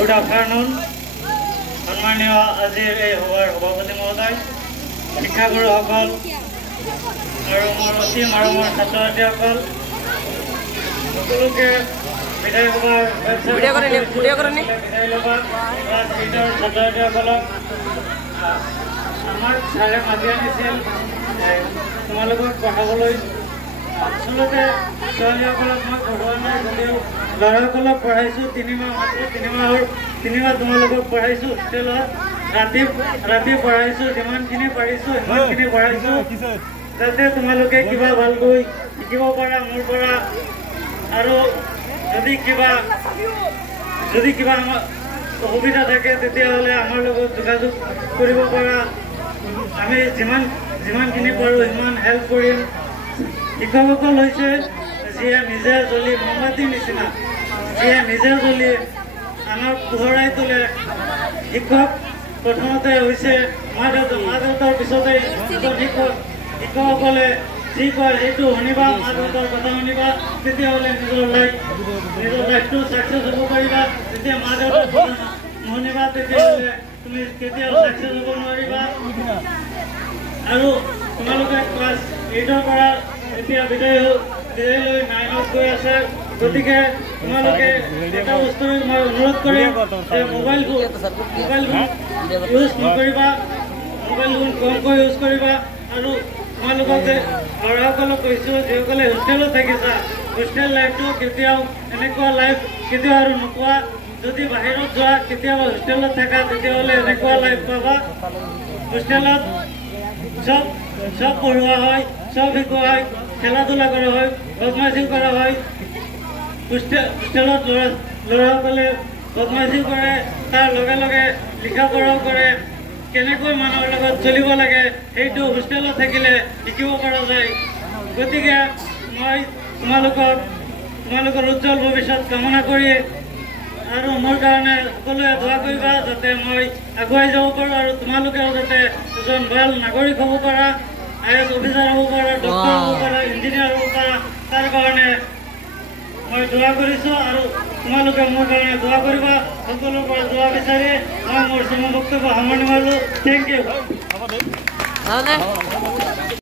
Good afternoon. Sannmaniya Azir Hovar Sabapati Mohoday, Shikkaguru Hokol, Aru Mor Osim Aru Mor Chhatro-Chhatri Hokol, Sokoloke Bidai Hobar Video koreni Bidai Loba, Class 8 Chhatro-Chhatri Hokolok Amar Sare Mati Anisil Tomalokok Pahaboloi আচলতে ছোৱালীসকলক মই পঢ়োৱা নাই যদিও ল'ৰাসকলক পঢ়াইছোঁ 3 মাহ মাত্ৰ 3 মাহ তোমালোকক পঢ়াইছোঁ হোষ্টেলত ৰাতি পঢ়াইছোঁ যিমানখিনি পাৰিছোঁ সিমানখিনি পঢ়াইছোঁ যাতে তোমালোকে কিবা ভালকৈ শিকিব পাৰা মোৰ পৰা আৰু যদি কিবা অসুবিধা থাকে তেতিয়াহ'লে আমাৰ লগত যোগাযোগ কৰিব পাৰা আমি যিমানখিনি পাৰোঁ সিমান হেল্প কৰিম শিক্ষকসকল হৈছে যিয়ে নিজে জ্বলি মমবাতি নিচিনা যিয়ে নিজে জ্বলি আনক পোহৰাই তোলে শিক্ষক প্ৰথমতে হৈছে মা দেউতাৰ পিছতে শিক্ষকসকলে যি কয় সেইটো শুনিবা মা দেউতাৰ কথা শুনিবা তেতিয়াহ'লে নিজৰ লাইফটো ছাকচেছ হ'ব পাৰিবা যেতিয়া মা দেউতাৰ নুশুনিবা তেতিয়াহ'লে তুমি কেতিয়াও ছাকচেছ হ'ব নোৱাৰিবা আৰু তোমালোকে ক্লাছ 8ৰ পৰা এতিয়া বিদায় লৈ 9ত গৈ আছে গতিকে তোমালোকে এটা বস্তু মই অনুৰোধ কৰিম যে মোবাইল ফোন ইউজ নকৰিবা মোবাইল ফোন কমকৈ ইউজ কৰিবা আৰু তোমালোকক যে ল'ৰাসকলক কৈছোঁ যিসকলে হোষ্টেলত থাকিছা হোষ্টেল লাইফটো কেতিয়াও এনেকুৱা লাইফ কেতিয়াও আৰু নোপোৱা যদি বাহিৰত যোৱা কেতিয়াবা হোষ্টেলত থাকা তেতিয়াহ'লে এনেকুৱা লাইফ পাবা হোষ্টেলত সব পঢ়োৱা হয় সব শিকোৱা হয় খেলা ধূলা কৰা হয় বদমাইশি কৰা হয় হোষ্টেলত ল'ৰাসকলে বদমাইশি কৰে তাৰ লগে লগে লিখা পঢ়াও কৰে কেনেকৈ মানুহৰ লগত চলিব লাগে সেইটো হোষ্টেলত থাকিলে শিকিব পৰা যায় গতিকে মই তোমালোকৰ উজ্জ্বল ভৱিষ্যত কামনা কৰি আৰু মোৰ কাৰণে সকলোৱে দোৱা কৰিবা যাতে মই আগুৱাই যাব পাৰোঁ আৰু তোমালোকেও যাতে এজন ভাল নাগৰিক হ'ব পাৰা IAS অফিচাৰ হ'ব পাৰা ডক্টৰ হ'ব পাৰা ইঞ্জিনিয়াৰ হ'ব পাৰা তাৰ কাৰণে মই দোৱা কৰিছোঁ আৰু তোমালোকে মোৰ কাৰণে দোৱা কৰিবা সকলোৰ পৰা দোৱা বিচাৰি মই মোৰ বক্তব্য সামৰণি মাৰিলোঁ থেংক ইউ